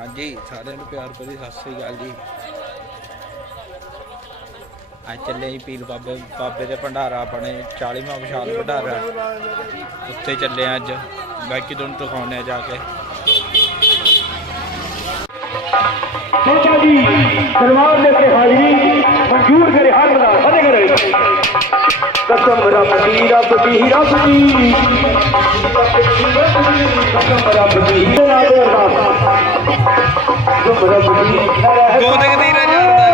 ਹਾਂਜੀ, ਸਾਰਿਆਂ ਨੂੰ ਪਿਆਰ ਭਰੀ ਸਤਿ ਸ੍ਰੀ ਅਕਾਲ ਜੀ। ਅੱਜ ਚੱਲੇ ਜੀ ਪੀਰ ਬਾਬੇ ਬਾਬੇ ਦੇ ਭੰਡਾਰਾ, ਆਪਣੇ 40ਵਾਂ ਵਿਸ਼ਾਲ ਭੰਡਾਰਾ। ਉੱਥੇ ਚੱਲੇ ਆ ਅੱਜ। ਬਾਕੀ ਤੁਹਾਨੂੰ ਦਿਖਾਉਂਦੇ ਆ ਜਾ ਕੇ। ਚਾਚਾ ਜੀ, ਦਰਬਾਰ ਦੇ ਹਾਜ਼ਰੀ, ਮਨਜ਼ੂਰ ਕਰੇ ਹਰ ਬਣਾ ਫਤਿਹ ਕਰੇ ਕਸਮ ਰੱਬ ਦੀ ਰੱਬ ਦੀ ਰੱਬ ਦੀ। ਕਸਮ ਰੱਬ ਦੀ, ਰੱਬ ਰੱਬ ਦੀ ਗੋਦਕ ਦੀ ਨਾ ਜਾਂਦਾ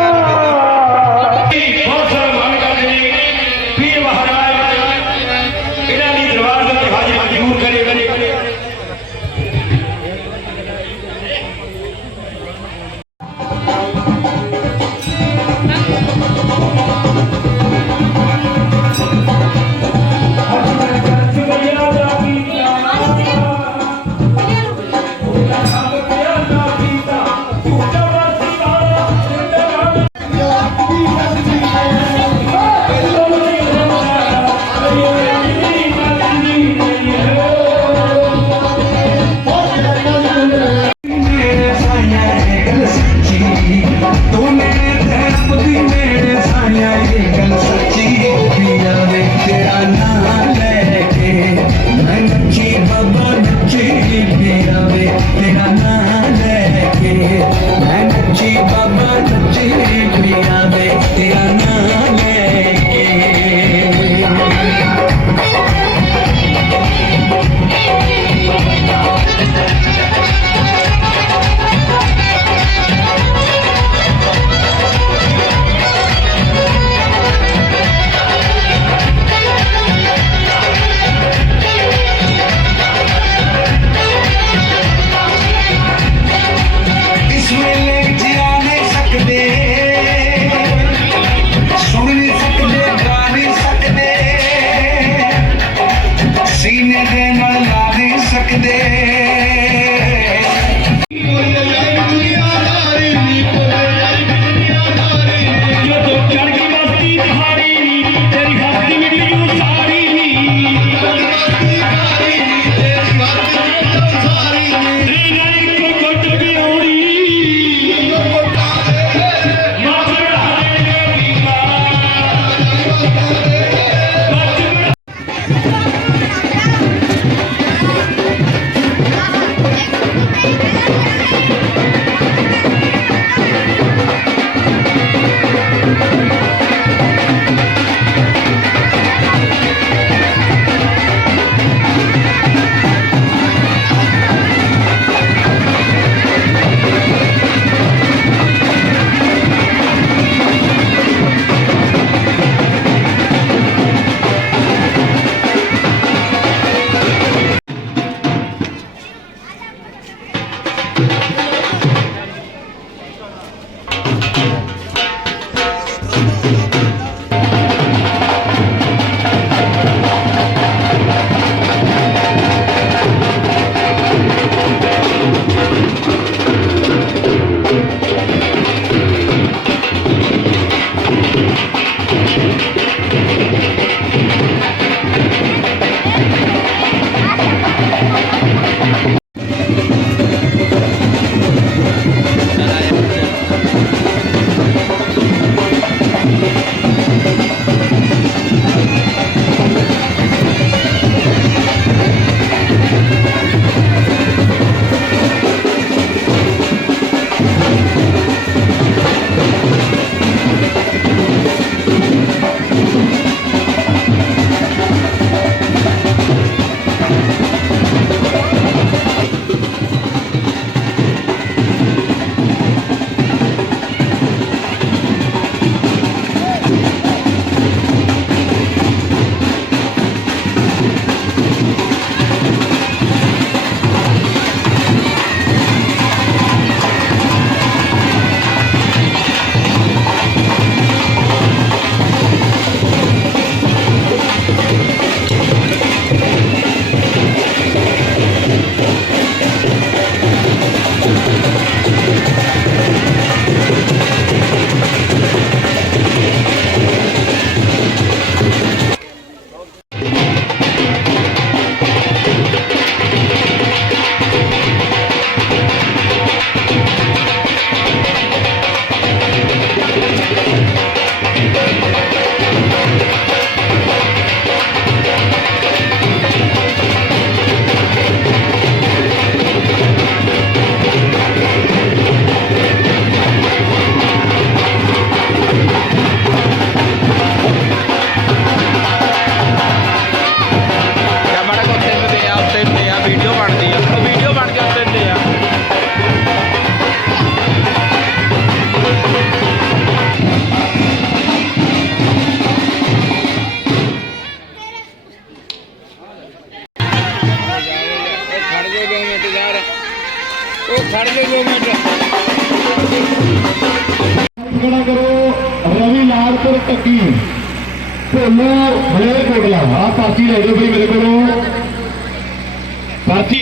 ਪਾਰਟੀ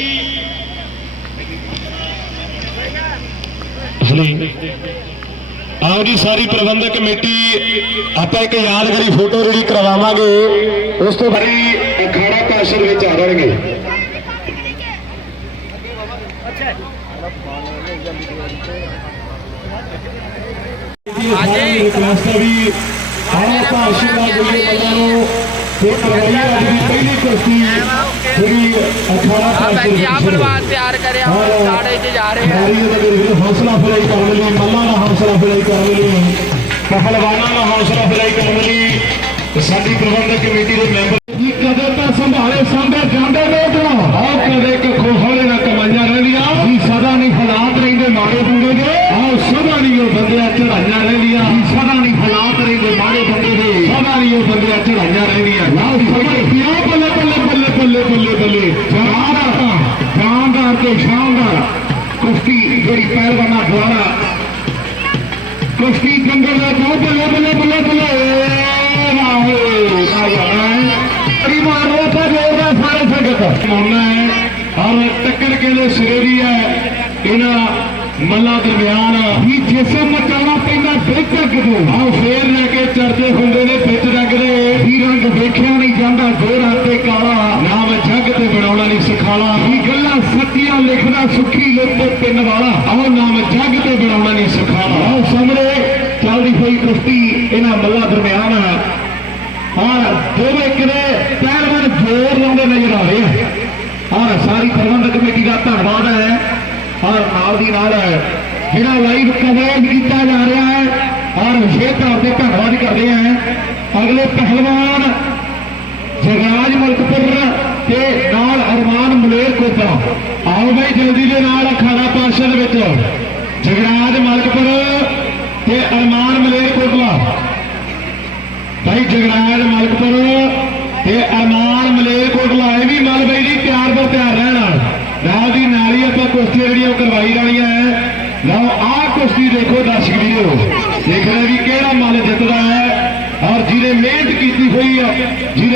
ਹਲੀ। ਆਓ ਜੀ ਸਾਰੀ ਪ੍ਰਬੰਧਕ ਕਮੇਟੀ ਆਪਾਂ ਇੱਕ ਯਾਦਗਾਰੀ ਫੋਟੋ ਜਿਹੜੀ ਕਰਵਾਵਾਂਗੇ ਉਸ ਤੋਂ ਬਾਅਦ ਅਖਾੜਾ ਪਾਸ਼ਰ ਵਿੱਚ ਆ ਜਾਣਗੇ। ਹਾਂਜੀ। ਕਲਾਸ ਦਾ ਵੀ ਆਇਆ ਭਾਸ਼ਣ ਦਾ ਜਿਹੜੇ ਬੰਦਾ ਨੂੰ। ਤੇ ਕਰਵਾਈ ਅੱਜ ਦੀ ਪਹਿਲੀ ਕੁਸ਼ਤੀ ਜਿਹੜੀ ਅਖਾੜਾ ਪਾਸ਼ਰ ਵਿੱਚ ਆ ਪਰਿਵਾਰ ਤਿਆਰ ਕਰਿਆ ਸਾੜੇ 'ਚ ਜਾ ਰਹੇ ਦੇ ਵੀਰ ਹੌਸਲਾ ਅਫਜ਼ਾਈ ਕਰਨ ਲਈ ਮੱਲਾਂ ਦਾ ਹੌਸਲਾ ਅਫਜ਼ਾਈ ਕਰਨ ਲਈ ਪਹਿਲਵਾਨਾਂ ਦਾ ਹੌਸਲਾ ਅਫਜ਼ਾਈ ਕਰਨ ਲਈ ਸਾਡੀ ਪ੍ਰਬੰਧਕ ਕਮੇਟੀ ਦੇ ਮੈਂਬਰ ਜੀ ਕਦੇ ਤਾਂ ਸੰਭਾਲੇ ਸੰਭੇ ਜਾਂਦੇ ਲੋਕ ਆਓ ਕਦੇ ਕੱਖੋ ਹੌਲੇ ਨਾ ਕਮਾਈਆਂ ਰਹਿੰਦੀਆਂ। ਜੀ ਸਦਾ ਨਹੀਂ ਹਾਲਾਤ ਰਹਿੰਦੇ ਮਾੜੇ ਬੰਦੇ ਦੇ ਆਓ ਸਦਾ ਨਹੀਂ ਉਹ ਬੰਦਿਆਂ ਚੜਾਈਆਂ ਰਹਿੰਦੀਆਂ। ਜੀ ਸਦਾ ਨਹੀਂ ਹਾਲਾਤ ਰਹਿੰਦੇ ਮਾੜੇ ਬੰਦੇ ਦੇ ਸਦਾ ਨਹੀਂ ਉਹ ਬੰਦਿਆਂ ਚੜਾਈਆਂ ਰਹਿੰਦੀਆਂ ਲਾਓ ਸਭੇ ਪਿਆ ਬੱਲੇ ਬੱਲੇ ਬੱਲੇ ਬੱਲੇ ਬੱਲੇ ਬੱਲੇ ਜਾਨਦਾਰ ਤਾਂ ਜਾਨਦਾਰ ਤੇ ਸ਼ਾਨਦਾਰ ਕੁਸ਼ਤੀ ਜਿਹੜੀ ਪਹਿਲਵਾਨਾਂ ਦੁਆਰਾ ਕੁਸ਼ਤੀ ਜੰਗਲ ਦਾ ਬਹੁਤ ਬੱਲੇ ਬੱਲੇ ਬੱਲੇ ਬੱਲੇ ਵਾਹੋ ਪਰਿਵਾਰ ਉਹ ਤਾਂ ਜੋਰਦਾ ਸਾਰੇ ਸੰਗਤ ਮੋਨਾ ਹੈ ਔਰ ਟੱਕਰ ਕੇ ਦੇ ਸਿਰੇ ਦੀ ਹੈ ਇਹਨਾਂ ਮੱਲਾ ਦਰਮਿਆਨ ਵੀ ਜਿਸਮ ਮਚਾਉਣਾ ਪੈਂਦਾ ਤੇ ਕਾਲਾ ਨਾਮ ਜੱਗ ਤੇ ਬਣਾਉਣਾ ਨਹੀਂ ਸਿਖਾਲਾ। ਵੀ ਗੱਲਾਂ ਸੱਚੀਆਂ ਲਿਖਦਾ ਸੁੱਖੀ ਲੋਕੇ ਪਿੰਨ ਵਾਲਾ। ਆਓ ਨਾਮ ਜੱਗ ਤੇ ਬਣਾਉਣਾ ਨਹੀਂ ਸਿਖਾਲਾ। ਆਓ ਸਾਹਮਣੇ ਚੱਲਦੀ ਹੋਈ ਕੁਸ਼ਤੀ ਇਹਨਾਂ ਮੱਲਾ ਦਰਮਿਆਨ। ਔਰ ਦੋਵੇਂ ਕਿਨੇ ਪਹਿਲਵਾਨ ਜ਼ੋਰ ਲਾਉਂਦੇ ਨਜ਼ਰ ਆ ਰਹੇ ਆ। ਔਰ ਸਾਰੀ ਪ੍ਰਬੰਧਕ ਕਮੇਟੀ ਦਾ ਧੰਨਵਾਦ ਹੈ। ਔਰ ਨਾਲ ਦੀ ਨਾਲ ਜਿਹੜਾ ਲਾਈਵ ਕਵਰੇਜ ਕੀਤਾ ਜਾ ਰਿਹਾ ਹੈ। ਔਰ ਵਿਸ਼ੇਸ਼ ਤੌਰ ਤੇ ਧੰਨਵਾਦ ਕਰਦੇ ਹਾਂ ਅਗਲੇ ਪਹਿਲਵਾਨ ਜਗਰਾਜ ਮਲਕਪੁਰ ਤੇ ਨਾਲ ਅਰਮਾਨ ਮਲੇਰ ਕੋਟਾ ਆਓ ਬਈ, ਜਲਦੀ ਦੇ ਨਾਲ ਅਖਾੜਾ ਪਾਸ਼ਾ ਦੇ ਵਿੱਚ। ਜਗਰਾਜ ਮਲਕਪੁਰ ਤੇ ਅਰਮਾਨ ਮਲੇਰ ਕੋਟਲਾ ਭਾਈ ਜਗਰਾਜ ਮਲਕਪੁਰ ਤੇ ਅਰਮਾਨ ਮਲੇਰਕੋਟਲਾ ਇਹ ਵੀ ਮਲ ਬਈ ਜੀ, ਤਿਆਰ ਬਰ ਤਿਆਰ ਰਹਿਣਾ ਨਾਲ ਦੀ ਨਾਲ ਹੀ ਆਪਾਂ ਕੁਸ਼ਤੀਆਂ ਜਿਹੜੀਆਂ ਉਹ ਕਰਵਾਈ ਜਾਣੀਆਂ ਹੈ ਲਓ, ਆਹ ਕੁਸ਼ਤੀ ਦੇਖੋ, ਦਰਸ਼ਕ ਵੀਰੋ। ਦੇਖ ਰਹੇ ਵੀ ਕਿਹੜਾ ਮਲ ਜਿੱਤਦਾ ਹੈ ਔਰ ਜਿਹਨੇ ਮਿਹਨਤ ਕੀਤੀ ਹੋਈ ਆ, ਜਿਹਨੇ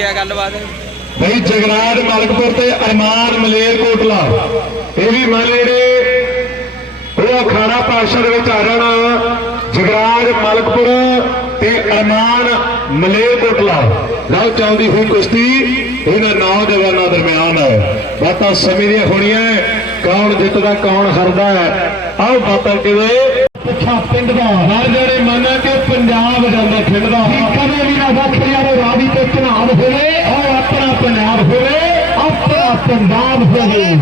ਹੋਰ ਓਕੇ ਆ ਗੱਲਬਾਤ ਭਾਈ ਜਗਰਾਜ ਮਲਕਪੁਰ ਤੇ ਅਰਮਾਨ ਮਲੇਰਕੋਟਲਾ ਇਹ ਵੀ ਮਲ ਜਿਹੜੇ ਉਹ ਅਖਾੜਾ ਪਾਸ਼ਾ ਦੇ ਵਿੱਚ ਆ ਜਾਣਾ ਜਗਰਾਜ ਮਲਕਪੁਰ ਤੇ ਅਰਮਾਨ ਮਲੇਰਕੋਟਲਾ ਲਓ ਚੱਲਦੀ ਹੋਈ ਕੁਸ਼ਤੀ। ਇਹਨਾਂ ਨੌਜਵਾਨਾਂ ਦਰਮਿਆਨ ਬਾਤਾਂ ਸਮੇਂ ਦੀਆਂ ਹੋਣੀਆਂ ਕੌਣ ਜਿੱਤਦਾ ਕੌਣ ਹਾਰਦਾ ਹੈ ਆਓ ਬਾਤਾਂ ਕਿਵੇਂ? ਪੁੱਛਾ ਪਿੰਡ ਦਾ ਹਰ ਜਿਹੜੇ ਮੰਨਾਂ ਕਿ ਪੰਜਾਬ ਜਾਂਦਾ ਖੇਡਦਾ। ਕਦੇ ਵੀ ਨਾ ਵੱਖ ਜਾਵੇ ਰਾਵੀ ਤੇ ਚਨਾਬ ਹੋਵੇ ਔਰ ਆਪਣਾ ਪੰਜਾਬ ਹੋਵੇ ਆਪਣਾ ਪੰਜਾਬ ਹੋਵੇ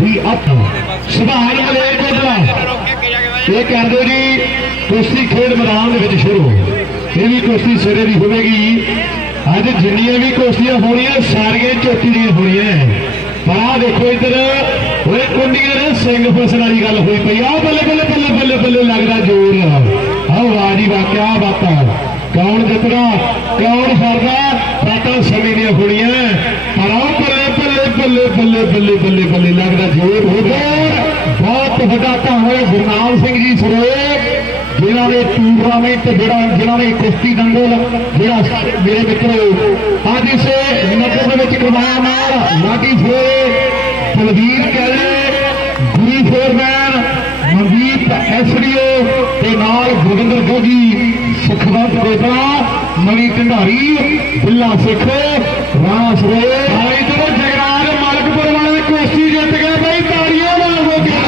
ਵੀ ਆਪਣਾ ਸੁਭਾਨ ਮਲੇਰਕੋਟਲਾ ਇਹ ਕਰਦੇ ਜੀ ਕੁਸ਼ਤੀ ਖੇਡ ਮੈਦਾਨ ਦੇ ਵਿੱਚ ਸ਼ੁਰੂ ਇਹ ਵੀ ਕੁਸ਼ਤੀ ਸਿਰੇ ਦੀ ਹੋਵੇਗੀ। ਅੱਜ ਜਿੰਨੀਆਂ ਵੀ ਕੁਸ਼ਤੀਆਂ ਹੋਣੀਆਂ, ਸਾਰੀਆਂ ਚੋਟੀ ਦੀਆਂ ਹੋਣੀਆਂ ਪਰ ਆਹ ਦੇਖੋ ਇੱਧਰ, ਓਏ ਕੁੰਡੀਆਂ ਦੇ ਸਿੰਘ ਫਸਣ ਵਾਲੀ ਗੱਲ ਹੋਈ ਪਈ ਆ। ਬੱਲੇ ਬੱਲੇ ਬੱਲੇ ਬੱਲੇ ਬੱਲੇ ਲੱਗਦਾ ਜ਼ੋਰ। ਆਹ ਵਾਹ ਜੀ ਵਾਕਿਆ ਕੀ ਬਾਤਾਂ ਕੌਣ ਜਿੱਤਦਾ? ਕੌਣ ਹਾਰਦਾ? ਬਾਤਾਂ ਸਮੇਂ ਦੀਆਂ ਹੋਣੀਆਂ। ਪਰ ਆਹ ਬੱਲੇ ਬੱਲੇ ਬੱਲੇ ਬੱਲੇ ਬੱਲੇ ਬੱਲੇ ਬੱਲੇ ਲੱਗਦਾ ਜ਼ੋਰ ਹੋ ਗਿਆ ਬਹੁਤ ਵੱਡਾ ਧੰਨਵਾਦ ਗੁਰਨਾਮ ਸਿੰਘ ਜੀ ਸਰੋਏ ਜਿਨ੍ਹਾਂ ਨੇ ਟੂਰਨਾਮੈਂਟ ਜਿਹੜਾ ਜਿਨ੍ਹਾਂ ਨੇ ਕੁਸ਼ਤੀ ਦੰਗਲ, ਜਿਹੜਾ ਮੇਰੇ ਮਿੱਤਰੋ, ਅੱਜ ਇਸੇ ਨਗਰ ਦੇ ਵਿੱਚ ਕਰਵਾਇਆ ਨਾਲ ਲਾਡੀ ਫੋਰੇ ਬਲਵੀਰ ਕੈਲੇ, ਗੁਰੀ ਫੋਰਮੈਨ ਮਨਦੀਪ ਐਸਡੀਓ ਤੇ ਨਾਲ ਗੁਰਵਿੰਦਰ ਗੋਗੀ ਸੁਖਵੰਤ ਕੋਟਲਾ ਮਣੀ ਢੰਡਾਰੀ ਬਿੱਲਾ ਸਿੱਖ ਰਾਣਾ ਸਰੋਏ ਭਾਈ ਜਦੋਂ ਜਗਰਾਜ ਮਲਕਪੁਰ ਵਾਲੇ ਕੁਸ਼ਤੀ ਜਿੱਤ ਗਏ ਬਈ ਤਾੜੀਆਂ ਨਾਲ ਹੋ ਗਿਆ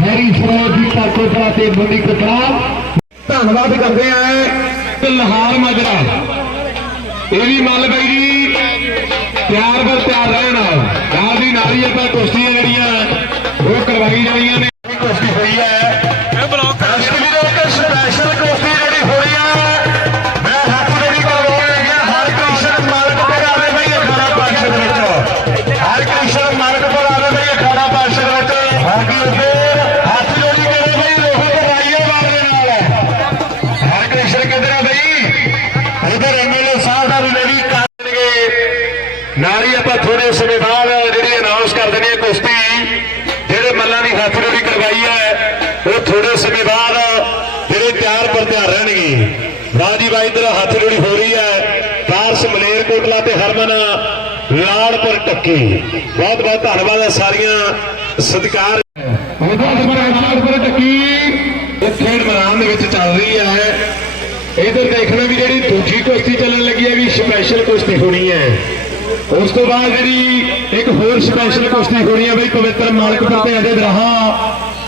ਹੈਰੀ ਸਰੋਜ ਦੀ ਕੋਟਲਾ ਤੇ ਬੰਦੀ ਕੋਟਲਾ ਧੰਨਵਾਦ ਕਰਦੇ ਆ ਤੇ ਲਹਾਰ ਮਾਜਰਾ। ਇਹ ਵੀ ਮੱਲ ਬਈ ਜੀ ਤਿਆਰ ਬਰ ਤਿਆਰ ਰਹਿਣ ਨਾਲ। ਦੀ ਨਾਰੀ ਆਪਾਂ ਕੁਸ਼ਤੀਆਂ ਜਿਹੜੀਆਂ ਉਹ ਕਰਵਾਈ ਜਾਣੀਆਂ ਨੇ। ਕੁਸ਼ਤੀ ਹੋਈ ਹੈ। ਆ ਬਈ ਬਾਅਦ ਜਿਹੜੀ ਅਨਾਉਂਸ ਕਰ ਦੇਣੀ ਹੈ ਕੁਸ਼ਤੀ, ਜਿਹੜੇ ਮੱਲਾਂ ਦੀ ਹੱਥ ਜੋੜੀ ਕਰਵਾਈ ਹੈ, ਉਹ ਥੋੜੇ ਸਮੇਂ ਬਾਅਦ ਜਿਹੜੇ ਤਿਆਰ ਪਰ ਤਿਆਰ ਰਹਿਣਗੇ ਬਾਜੀ ਬਾਈ ਇਧਰ ਹੱਥ ਜੋੜੀ ਹੋ ਰਹੀ ਹੈ ਪਾਰਸ ਮਲੇਰ ਤੇ ਹਰਮਨ ਲਾੜਪੁਰ ਟੱਕੀ। ਬਹੁਤ ਬਹੁਤ ਧੰਨਵਾਦ ਹੈ ਸਾਰੀਆਂ ਸਤਿਕਾਰ। ਬਹੁਤ ਬਹੁਤ ਲਾੜਪੁਰ ਟੱਕੀ ਇਹ ਖੇਡ ਮੈਦਾਨ ਦੇ ਵਿੱਚ ਚੱਲ ਰਹੀ ਹੈ। ਇਧਰ ਦੇਖਣਾ ਵੀ ਜਿਹੜੀ ਦੂਜੀ ਕੁਸ਼ਤੀ ਚੱਲਣ ਲੱਗੀ ਹੈ, ਵੀ ਸਪੈਸ਼ਲ ਕੁਸ਼ਤੀ ਹੋਣੀ ਹੈ। ਉਸ ਤੋਂ ਬਾਅਦ ਜਿਹੜੀ ਇੱਕ ਹੋਰ ਸਪੈਸ਼ਲ ਕੁਸ਼ਤੀ ਹੋਣੀ ਹੈ ਬਈ ਪਵਿੱਤਰ ਮਾਲਕਪੁਰ ਤੇ ਅਜੇ ਦਰਹਾ।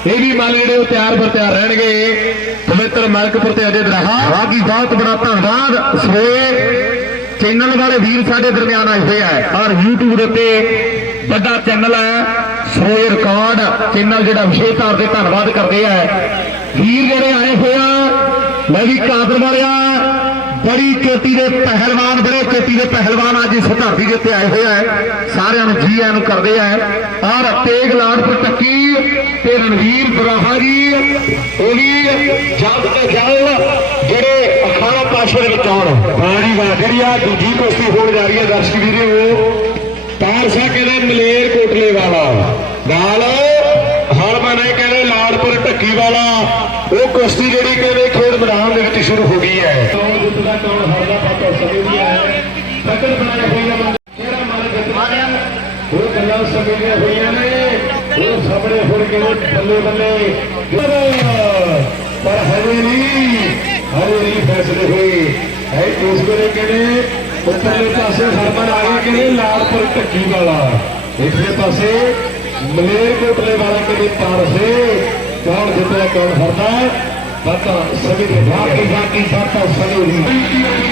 ਇਹ ਵੀ ਮਨ ਜਿਹੜੇ ਉਹ ਤਿਆਰ ਬਰ ਤਿਆਰ ਰਹਿਣਗੇ, ਪਵਿੱਤਰ ਮਾਲਕਪੁਰ ਤੇ ਅਜੇ ਦਰਹਾ। ਬਾਕੀ ਬਹੁਤ ਬੜਾ ਧੰਨਵਾਦ। ਸਵੇ ਚੈਨਲ ਵਾਲੇ ਵੀਰ ਸਾਡੇ ਦਰਮਿਆਨ ਆਏ ਹੋਏ ਆ। ਔਰ YouTube ਦੇ ਉੱਤੇ ਵੱਡਾ ਚੈਨਲ ਹੈ ਸੋਏ ਰਿਕਾਰਡ ਚੈਨਲ ਜਿਹੜਾ ਵਿਸ਼ੇਸ਼ ਤੌਰ ਤੇ ਧੰਨਵਾਦ ਕਰਦੇ ਆ। ਵੀਰ ਜਿਹੜੇ ਆਏ ਹੋਏ ਆ, ਮੈਂ ਵੀ ਕਾਦਰ ਵਾਲਿਆ। ਬੜੀ ਚੋਟੀ ਦੇ ਪਹਿਲਵਾਨ, ਬੜੇ ਚੋਟੀ ਦੇ ਪਹਿਲਵਾਨ ਅੱਜ ਇਸ ਧਰਤੀ ਦੇ ਉੱਤੇ ਆਏ ਹੋਏ ਆ। ਸਾਰਿਆਂ ਨੂੰ ਜੀ ਆਇਆਂ ਨੂੰ ਕਰਦੇ ਆ। ਔਰ ਤੇਗ ਲਾੜਪੁਰ ਟੱਕੀ ਤੇ ਰਣਵੀਰ ਬਰਾਹਾ ਜੀ, ਉਹ ਵੀ ਜਲਦ ਤੋਂ ਜਲਦ ਜਿਹੜੇ ਅਖਾੜਾ ਪਾਸੇ ਦੇ ਵਿੱਚ ਆਉਣ। ਬਾਣੀ ਵਾਹ ਜਿਹੜੀ ਆ ਦੂਜੀ ਕੁਸ਼ਤੀ ਹੋਣ ਜਾ ਰਹੀ ਹੈ ਦਰਸ਼ਕ ਵੀਰੋ ਪਾਰਸਾ ਕਹਿੰਦੇ ਮਲੇਰ ਕੋਟਲੇ ਵਾਲਾ। ਨਾਲ ਹਰਮਨ ਹੈ ਕਹਿੰਦੇ ਲਾੜਪੁਰ ਢੱਕੀ ਵਾਲਾ। ਉਹ ਕੁਸ਼ਤੀ ਜਿਹੜੀ ਕਹਿੰਦੇ ਖੇਡ ਮੈਦਾਨ ਦੇ ਵਿੱਚ ਸ਼ੁਰੂ ਹੋ ਗਈ ਹੈ। ਕੌਣ ਜਿੱਤਦਾ ਕੌਣ ਹਾਰਦਾ ਪਤਾ ਸਮਝ ਨਹੀਂ ਆਇਆ ਬਣਾਇਆ ਹੋਇਆ ਕਿਹੜਾ ਮਾਰ ਜਿੱਤਦਾ ਉਹ ਗੱਲਾਂ ਸਮਝੀਆਂ ਹੋਈਆਂ ਨੇ ਉਹ ਸਾਹਮਣੇ ਹੁਣ ਕਹਿੰਦੇ ਬੱਲੇ ਬੱਲੇ ਪਰ ਹਜੇ ਨਹੀਂ ਹਜੇ ਨਹੀਂ ਫੈਸਲੇ ਹੋਏ। ਹੈ ਇਸ ਵੇਲੇ ਕਹਿੰਦੇ ਉੱਪਰਲੇ ਪਾਸੇ ਹਰਮਨ ਆ ਗਿਆ ਕਹਿੰਦੇ ਲਾਲਪੁਰ ਢੱਕੀ ਵਾਲਾ। ਇਸਲੇ ਪਾਸੇ ਮਲੇਰਕੋਟਲੇ ਵਾਲਾ ਕਹਿੰਦੇ ਪਾਰਸੇ। ਕੌਣ ਜਿੱਤਿਆ ਕੌਣ ਹਰਦਾ ਬਾਤਾਂ ਸਮਝ ਦੇ ਬਾਕੀ ਬਾਕੀ ਬਾਤਾਂ ਸਮਝ ਨਹੀਂ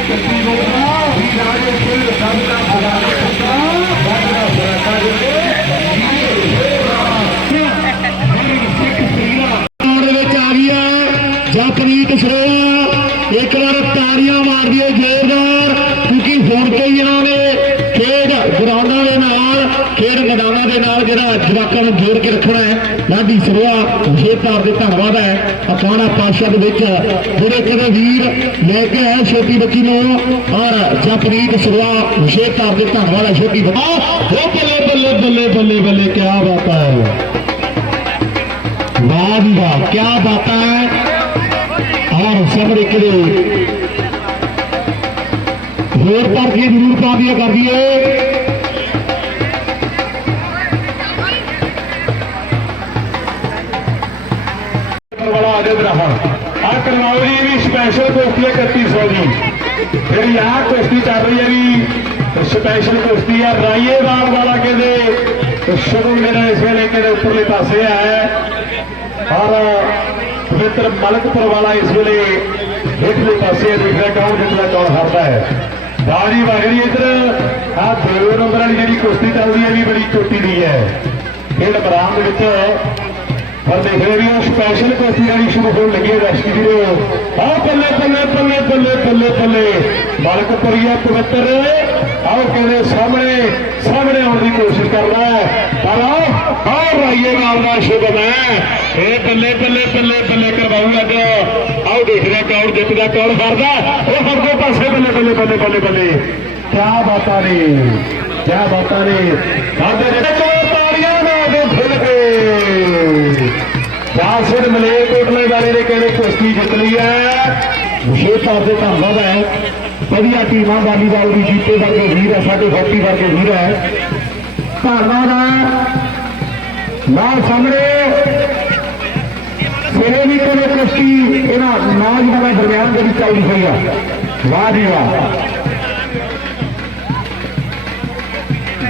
ਕੱਟੀ ਲੋਗਾ ਵੀ ਰਾਜੇ ਕੋਲ ਸਾਡਾ ਬੁਲਾਵੇ ਖੱਤਾ ਬਾਦਰਾ ਫਰਾਕਾ ਦੇ ਵਿਸ਼ੇਸ਼ ਤੌਰ ਤੇ ਧੰਨਵਾਦ ਹੈ। ਅਕਾਣਾ ਪਾਸ਼ਾ ਦੇ ਵਿੱਚ ਜਿਹੜੇ ਕਦੇ ਵੀਰ ਲੈ ਕੇ ਆਏ ਛੋਟੀ ਬੱਚੀ ਨੂੰ। ਔਰ ਜਪਰੀਤ ਸਰੋਆ ਵਿਸ਼ੇਸ਼ ਤੌਰ ਤੇ ਧੰਨਵਾਦ ਹੈ ਛੋਟੀ ਬੱਚੀ। ਉਹ ਬੱਲੇ ਬੱਲੇ ਬੱਲੇ ਬੱਲੇ ਬੱਲੇ ਕੀ ਬਾਤ ਹੈ। ਵਾਹ ਜੀ ਵਾਹ ਕੀ ਬਾਤਾਂ ਹੈ। ਔਰ ਸਾਹਮਣੇ ਕਿਹੜੇ? ਹੋਰ ਪਰ ਜ਼ਰੂਰ ਕਾਬੀਆ ਕਰ ਦਈਏ। ਵਾਲਾ ਹੈ 3100 ਜਿਹੜੀ ਆ ਕੁਸ਼ਤੀ ਚੱਲ ਰਹੀ ਹੈ ਵੀ ਸਪੈਸ਼ਲ ਕੁਸ਼ਤੀ ਆ ਰਾਈਏਵਾਲ ਵਾਲਾ ਕਹਿੰਦੇ। ਸ਼ੁਰੂ ਮੇਰਾ ਇਸ ਵੇਲੇ ਕਿਹਦੇ ਉੱਪਰਲੇ ਪਾਸੇ ਹੈ ਔਰ ਪਵਿੱਤਰ ਮਲਕਪੁਰ ਵਾਲਾ ਇਸ ਵੇਲੇ ਹੇਠਲੇ ਪਾਸੇ ਦੇਖਦਾ ਕੌਣ ਜਿੱਤਦਾ, ਕੌਣ ਹਾਰਦਾ ਹੈ। ਬਾੜੀ ਵਗੜੀ ਇਧਰ। ਆ ਦੋ ਨੰਬਰ ਵਾਲੀ ਜਿਹੜੀ ਕੁਸ਼ਤੀ ਚੱਲਦੀ ਹੈ ਵੀ ਬੜੀ ਚੋਟੀ ਦੀ ਹੈ। ਖੇਡ ਮੈਦਾਨ ਦੇ ਵਿੱਚ ਪਰ ਦੇਖ ਰਹੇ ਵੀ ਉਹ ਸਪੈਸ਼ਲ ਕੁਸ਼ਤੀ ਜਿਹੜੀ ਸ਼ੁਰੂ ਹੋਣ ਲੱਗੀ ਹੈ ਦਰਸ਼ਕ ਵੀਰੋ ਆ ਬੱਲੇ ਬੱਲੇ ਬੱਲੇ ਬੱਲੇ ਬੱਲੇ ਬੱਲੇ ਮਲਕਪੁਰੀਆ ਪਵਿੱਤਰ ਆਓ ਕਹਿੰਦੇ ਸਾਹਮਣੇ ਸਾਹਮਣੇ ਆਉਣ ਦੀ ਕੋਸ਼ਿਸ਼ ਕਰਦਾ ਹੈ ਪਰ ਆਓ ਆਓ ਰਾਈਏ ਨਾਲ ਦਾ ਸ਼ੁਭਮ ਹੈ ਇਹ ਬੱਲੇ ਬੱਲੇ ਬੱਲੇ ਬੱਲੇ ਕਰਵਾਉ ਅੱਜ ਆਓ ਦੇਖਦੇ ਕੌਣ ਜਿੱਤਦਾ ਕੌਣ ਹਾਰਦਾ ਉਹ ਹਰਦੇ ਪਾਸੇ ਬੱਲੇ ਬੱਲੇ ਬੱਲੇ ਬੱਲੇ ਬੱਲੇ ਕੀ ਬਾਤਾਂ ਨੇ ਕੀ ਬਾਤਾਂ ਨੇ ਸਾਡੇ ਜਿਹੜੇ ਤਾੜੀਆਂ ਨਾਲ ਦੇ ਖੁੱਲ ਮਲੇਰਕੋਟਲੇ ਵਾਲੇ ਨੇ ਕਹਿੰਦੇ ਕੁਸ਼ਤੀ ਜਿੱਤ ਲਈ ਹੈ? ਵਿਸ਼ੇਸ਼ ਤੌਰ ਤੇ ਧੰਨਵਾਦ ਹੈ। ਵਧੀਆ ਟੀਮਾਂ ਵਾਲੀਬਾਲ ਦੀ ਜੀਤੇ ਵਰਗੇ ਵੀਰ ਹੈ, ਸਾਡੇ ਹਾਕੀ ਵਰਗੇ ਵੀਰ ਹੈ। ਧੰਨਵਾਦ ਹੈ। ਨਾਲ ਸਾਹਮਣੇ ਸਿਰੇ ਵੀ ਕੋਲੇ ਕੁਸ਼ਤੀ, ਇਹਨਾਂ ਨੌਜਵਾਨਾਂ ਦਰਮਿਆਨ ਦੇ ਵਿੱਚ ਚੱਲਦੀ ਹੋਈ ਆ। ਵਾਹ ਜੀ ਵਾਹ।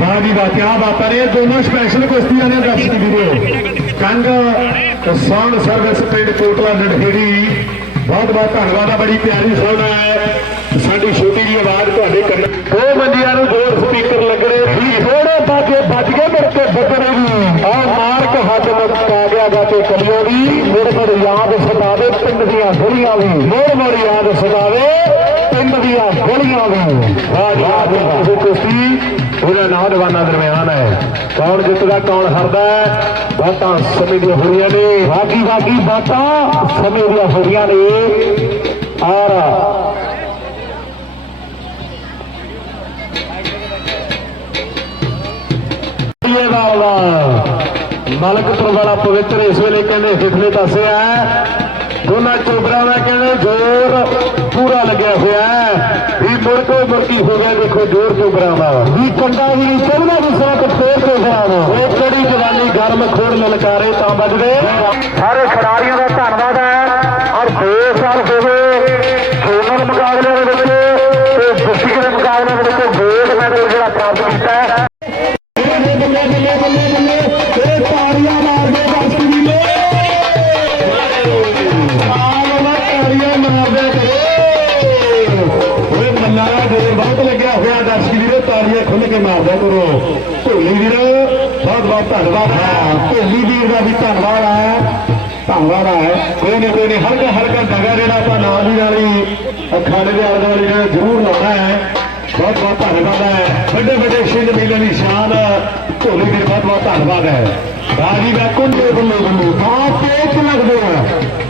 ਵਾਹ ਜੀ ਵਾਹ ਕੀ ਬਾਤਾਂ ਨੇ ਦੋਨੋਂ ਸਪੈਸ਼ਲ ਕੁਸ਼ਤੀਆਂ ਨੇ ਦਰਸ਼ਕ ਵੀਰੋ। ਕੰਗ ਸਾਊਂਡ ਸਰਵਿਸ ਪਿੰਡ ਕੋਟਲਾ ਨੜਹੇੜੀ। ਬਹੁਤ ਬਹੁਤ ਧੰਨਵਾਦ ਆ, ਬੜੀ ਪਿਆਰੀ ਸੁਣ ਹੈ ਸਾਡੀ ਛੋਟੀ ਜੀ ਆਵਾਜ਼ ਤੁਹਾਡੇ ਕੰਨ ਦੋ ਮੰਡੀਆਂ ਨੂੰ ਜ਼ੋਰ ਸਪੀਕਰ ਲੱਗਣੇ। ਸੀ ਥੋੜੇ ਬਾਕੇ ਬਚ ਗਏ ਮੇਰੇ ਤੇ ਬੱਦਰੇ ਵੀ। ਆ ਮਾਰਕ ਹੱਥ ਮਤ ਪਾ ਗਿਆ ਬਾਕੇ ਕਲਿਓ ਵੀ। ਮੇਰੇ ਕੋਲ ਯਾਦ ਸਤਾਵੇ, ਪਿੰਡ ਦੀਆਂ ਸਰੀਆਂ ਵੀ। ਮੋੜ ਮੋੜ ਯਾਦ ਸਤਾਵੇ। ਪਿੰਡ ਦੀਆਂ ਗਲੀਆਂ ਵੀ ਵਾਹ ਜੀ। ਕੁਸ਼ਤੀ ਉਹਨਾਂ ਨੌਜਵਾਨਾਂ ਦਰਮਿਆਨ ਹੈ। ਕੌਣ ਜਿੱਤਦਾ ਕੌਣ ਹਾਰਦਾ ਹੈ? ਬਾਤਾਂ ਸਮੇਂ ਦੀਆਂ ਹੋ ਰਹੀਆਂ ਨੇ। ਬਾਕੀ ਬਾਕੀ ਬਾਤਾਂ ਸਮੇਂ ਦੀਆਂ ਹੋ ਰਹੀਆਂ ਨੇ ਔਰ ਮਲਕਪੁਰ ਵਾਲਾ ਪਵਿੱਤਰ ਇਸ ਵੇਲੇ ਕਹਿੰਦੇ ਹੇਠਲੇ ਪਾਸੇ ਹੈ। ਦੋਨਾਂ ਚੋਬਰਾਂ ਦਾ ਕਹਿੰਦੇ ਜ਼ੋਰ ਪੂਰਾ ਮੁਰਕੀ ਹੋ ਗਿਆ ਦੇਖੋ ਜ਼ੋਰ ਚੋਬਰਾਂ ਦਾ ਵੀ? ਕੰਡਾ ਵੀ ਨਹੀਂ ਚੱਲਦਾ ਵੀ ਸਾਰਾ ਕੁਝ ਫੇਰ ਚੋਬਰਾਂ ਨੂੰ ਇਹ ਕਿਹੜੀ ਜਵਾਨੀ ਗਰਮ ਖੋੜ ਲਲਕਾਰੇ ਤਾਂ ਵੱਜਦੇ? ਸਾਰੇ ਖਿਡਾਰੀਆਂ ਦਾ ਧੰਨਵਾਦ ਹੈ। ਦਾ ਵੀ ਧੰਨਵਾਦ ਹੈ ਧੰਨਵਾਦ ਹੈ ਕੋਈ ਨਹੀਂ ਕੋਈ ਨਹੀਂ ਹਲਕਾ ਹਲਕਾ ਦਗਾ ਜਿਹੜਾ ਆਪਾਂ ਨਾਲ ਦੀ ਨਾਲ ਹੀ ਅਖਾੜੇ ਦੇ ਆਲੇ ਦੁਆਲੇ ਜਿਹੜਾ ਜ਼ਰੂਰ ਲਾਉਣਾ ਹੈ। ਬਹੁਤ ਬਹੁਤ ਧੰਨਵਾਦ ਹੈ ਵੱਡੇ ਵੱਡੇ ਸਿੰਘ ਮੇਲੇ ਦੀ ਸ਼ਾਨ, ਢੋਲੀ ਵੀਰ ਬਹੁਤ ਬਹੁਤ ਧੰਨਵਾਦ ਹੈ ਰਾਜੀ ਦਾ ਕੁੰਡੇ ਬੱਲੇ ਬੱਲੇ ਤਾਂ ਤੇਜ ਲੱਗਦੇ ਆ।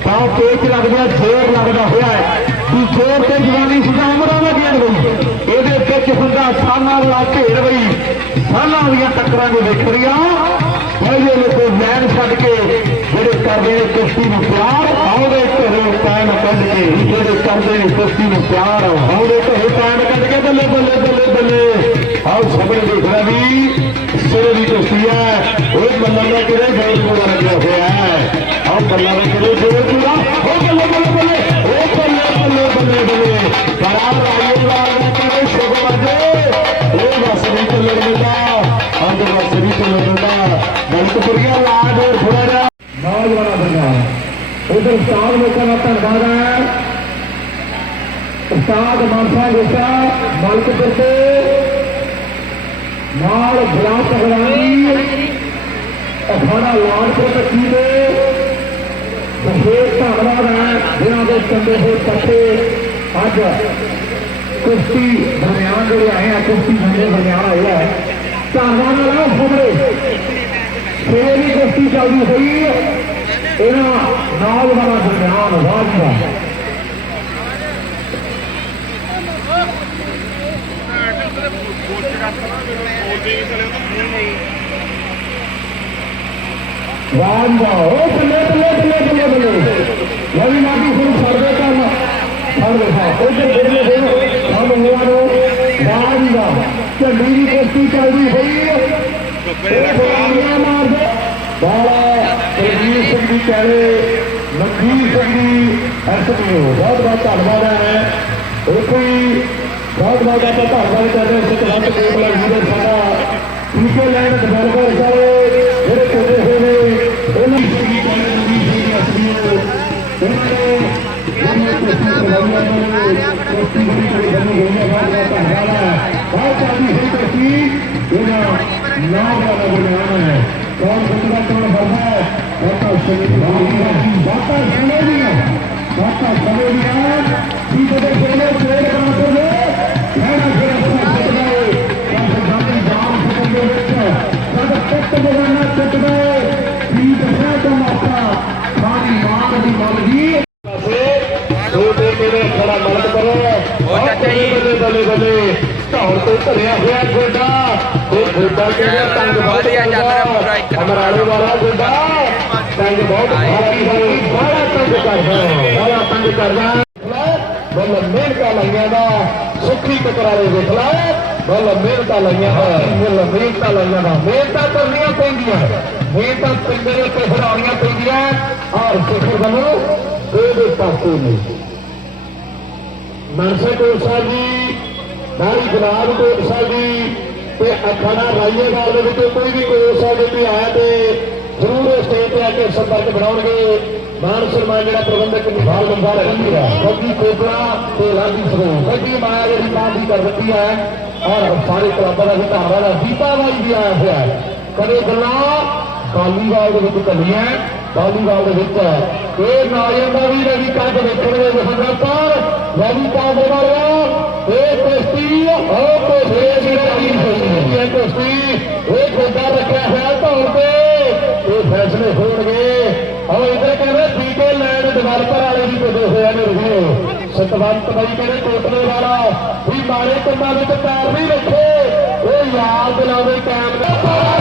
ਤਾਂ ਤੇਜ ਲੱਗਦੇ ਆ, ਜ਼ੋਰ ਲੱਗਦਾ ਹੋਇਆ ਹੈ। ਵੀ ਜ਼ੋਰ ਤੇ ਜਵਾਨੀ ਸਿੱਧਾ ਉਮਰਾਂ ਦਾ ਗੇੜ ਗਈ ਇਹਦੇ ਵਿੱਚ ਹੁੰਦਾ ਸਾਨਾ ਵਾਲਾ ਢੇਰ ਬਈ। ਸਾਨਾ ਦੀਆਂ ਟੱਕਰਾਂ ਨੂੰ ਵੇਖ ਰਹੀਆਂ ਪਹਿਲੇ ਲੋਕੋ ਲੈਣ ਛੱਡ ਕੇ ਜਿਹੜੇ ਕਰਦੇ ਨੇ ਕੁਸ਼ਤੀ ਨੂੰ ਪਿਆਰ ਆਉਂਦੇ ਘਰੇ ਟਾਈਮ ਕੱਢ ਕੇ ਜਿਹੜੇ ਕਰਦੇ ਨੇ ਕੁਸ਼ਤੀ ਨੂੰ ਪਿਆਰ ਆਉਂਦੇ ਘਰੇ ਪੈਣ ਕੱਢ ਕੇ ਬੱਲੇ ਬੱਲੇ ਬੱਲੇ ਬੱਲੇ। ਆਓ ਸਭੇ ਦੇਖਣਾ ਵੀ, ਸਿਰੇ ਦੀ ਕੁਸ਼ਤੀ ਹੈ। ਉਹ ਬੱਲਾ ਦਾ ਕਿਹੜੇ ਜੋਰ ਪੂਰਾ ਲੱਗਿਆ ਹੋਇਆ ਹੈ? ਆਓ ਬੱਲਾ ਦਾ ਕਿਹੜੇ ਜੋਰ ਪੂਰਾ ਉਸਤਾਦ ਮਾਨਸਾ ਗੋਸਾ ਮਲਕਪੁਰ ਤੋਂ ਨਾਲ ਗੁਲਾਮ ਤਗਰਾਨੀ ਅਖਾੜਾ ਲਾਲਪੁਰ ਤੱਕੀ ਦੇ ਬਹੁਤ ਧੰਨਵਾਦ ਹੈ। ਜਿਨ੍ਹਾਂ ਦੇ ਚੰਗੇ ਹੋਏ ਪੱਤੇ ਅੱਜ ਕੁਸ਼ਤੀ ਦਰਮਿਆਨ ਜਿਹੜੇ ਆਏ ਆ, ਕੁਸ਼ਤੀ ਦੇ ਦਰਮਿਆਨ ਆਏ ਆ। ਧੰਨਵਾਦ ਹੈ ਫੁਗੜੇ ਫੇਰ ਵੀ ਕੁਸ਼ਤੀ ਚੱਲਦੀ ਹੋਈ। ਇਹਨਾਂ ਨੌਜਵਾਨਾਂ ਦਰਮਿਆਨ ਵਾਜਵਾ ਵਾਜਵਾ ਉਹ ਬੱਲੇ ਬੱਲੇ ਬੱਲੇ ਬੱਲੇ ਬੱਲੇ। ਲਵੀ ਮਾਦੀ ਹੁਣ ਸਰਵੇ ਕਰਨ ਫੜ ਲਿਖਾ ਉਧਰ ਦੇਖਦੇ ਹੋ ਹਮ ਹੋਆ ਨੂੰ ਵਾਜਵਾ ਝੰਡੀ ਦੀ ਕੁਸ਼ਤੀ ਚੱਲਦੀ ਹੋਈ ਇਹ ਫਰਾਰੀਆਂ ਮਾਰਦੇ ਬਾਲਾ ਪ੍ਰਦੀਪ ਸਿੰਘ ਦੀ ਕਹਿਲੇ ਮਨਜੀਤ ਸਿੰਘ ਦੀ ਐਸਪੀਓ ਬਹੁਤ ਬਹੁਤ ਧੰਨਵਾਦ ਹੈ। ਉਹ ਕੋਈ ਬਹੁਤ ਬਹੁਤ ਆਪਾਂ ਧੰਨਵਾਦ ਕਰਦੇ ਹਾਂ ਸਤਿਗੁਰੂ ਕੋਟਲਾ ਜੀ ਦਾ ਸਾਡਾ ਟੀਕੇ ਲੈਣ ਡਿਵੈਲਪਰ ਸਾਰੇ ਜਿਹੜੇ ਕੋਦੇ ਹੋਏ ਨੇ ਉਹਨਾਂ ਦੀ ਜਿਹੜੀ ਕਹਿਲੇ ਮਨਜੀਤ ਸਿੰਘ ਦੀ ਐਸਪੀਓ ਉਹਨਾਂ ਨੇ ਜਿਹੜੀਆਂ ਕੁਸ਼ਤੀ ਕਰਵਾਈਆਂ ਨੇ ਕੁਸ਼ਤੀ ਬੜੀ ਬੜੀ ਬਣੀ ਹੋਈ ਹੈ ਬਹੁਤ ਬਹੁਤ ਧੰਨਵਾਦ ਹੈ ਬਹੁਤ ਚਾਹੀ ਹੋਈ ਕੁਸ਼ਤੀ ਇਹਨਾਂ ਨਾਮ ਦਾ ਬੁਲਾਣਾ ਹੈ ਕੌਣ ਸੱਚਾ ਕੌਣ ਫਰਦਾ ਹੈ ਬਾਤਾਂ ਸਮੇਂ ਦੀ ਬਾਤਾਂ ਸਮੇਂ ਦੀਆਂ ਬਾਤਾਂ ਸਮੇਂ ਦੀਆਂ ਕੀ ਕਦੇ ਕੋਲੇ ਟ੍ਰੇਡ ਧੌਣ ਤੋਂ ਭਰਿਆ ਹੋਇਆ ਗੋਡਾ। ਉਹ ਗੋਡਾ ਕਿਹੜਾ? ਤੰਗ ਬਹੁਤ ਚੱਲ ਰਿਹਾ ਪੂਰਾ ਇੱਕ। ਅਮਰਾਲੇ ਵਾਲਾ ਗੋਡਾ। ਤੰਗ ਬਹੁਤ ਭਾਰੀ ਹੈ ਬੜਾ ਤੰਗ ਕਰਦਾ। ਬੜਾ ਤੰਗ ਕਰਦਾ। ਬੱਲ ਮਿਹਨਤਾਂ ਲਾਈਆਂ ਦਾ। ਸੁੱਖੀ ਟਕਰਾਰੇ ਦੇਖ ਲਾ। ਬੱਲ ਮਿਹਨਤਾਂ ਲਾਈਆਂ ਦਾ। ਬੱਲ ਮਿਹਨਤਾਂ ਲਾਈਆਂ ਦਾ। ਮਿਹਨਤਾਂ ਕਰਨੀਆਂ ਪੈਂਦੀਆਂ। ਮਿਹਨਤਾਂ ਪਿੰਡੇ ਦੇ ਉੱਤੇ ਹਰਾਉਣੀਆਂ ਪੈਂਦੀਆਂ। ਔਰ ਸਿਖਰ ਵੱਲੋਂ। ਇਹਦੇ ਪਾਸੇ ਨਹੀਂ ਮਨਸੇ ਕੋਲ ਸਾਹਿਬ ਜੀ। ਨਾਰੀ ਗੁਲਾਬ ਕੋਲ ਸਾਹਿਬ ਜੀ ਤੇ ਅਖਾਣਾ ਰਾਈਏਵਾਲ ਦੇ ਵਿੱਚ ਕੋਈ ਵੀ ਕੋਲ ਸਾਹਿਬ ਜੀ ਆਇਆ ਤੇ ਜ਼ਰੂਰ ਸਟੇਜ ਤੇ ਆ ਕੇ ਸੰਪਰਕ ਬਣਾਉਣਗੇ। ਮਾਨ ਸਨਮਾਨ ਜਿਹੜਾ ਪ੍ਰਬੰਧਕ ਨਿਭਾਲ ਬੰਦਾਰ ਹੈ ਫੌਜੀ ਕੋਕਲਾ ਤੇ ਰਾਜੀ ਸਰੋ ਵੱਡੀ ਮਾਇਆ ਜਿਹੜੀ ਬਾਂਦੀ ਕਰ ਦਿੱਤੀ ਹੈ ਔਰ ਸਾਰੇ ਕਲੱਬਾਂ ਦਾ ਧੰਨਵਾਦ ਹੈ ਦੀਪਾਵਾਲੀ ਵੀ ਆਇਆ ਹੋਇਆ ਹੈ। ਕਦੇ ਗੱਲਾਂ ਬਾਲੀਵਾਲ ਦੇ ਵਿੱਚ ਕੱਲੀਆਂ ਬਾਲੀਵਾਲ ਦੇ ਵਿੱਚ ਇਹ ਨਾਰੀਆਂ ਦਾ ਵੀ ਰਵੀ ਕਾਜ ਵੇਖਣਗੇ ਜਹੰਗਾ ਪਰ ਰਵੀ ਕਾਜ ਵਾਲਿਆ ਇਹ ਕੁਸ਼ਤੀ ਉਹ ਕੋਸੇ ਦੀ ਰਹੀ ਹੋਈ ਹੈ ਕੁਸ਼ਤੀ ਇਹ ਰੱਖਿਆ ਹੋਇਆ ਧੌਣ ਤੇ ਇਹ ਫੈਸਲੇ ਹੋਣਗੇ ਉਹ ਇਧਰ ਕਹਿੰਦੇ ਟੀਕੇ ਲੈਣ ਡਿਵੈਲਪਰ ਵਾਲੇ ਵੀ ਕੁਝ ਹੋਇਆ ਨੇ ਰਹੀਓ ਸਤਵੰਤ ਬਾਈ ਕਹਿੰਦੇ ਕੋਟਲੇ ਵਾਲਾ ਵੀ ਮਾਰੇ ਕੰਮਾਂ ਵਿੱਚ ਪੈਰ ਨਹੀਂ ਰੱਖੇ ਉਹ ਯਾਦ ਦਿਲਾਵੇ ਟਾਈਮ ਦਾ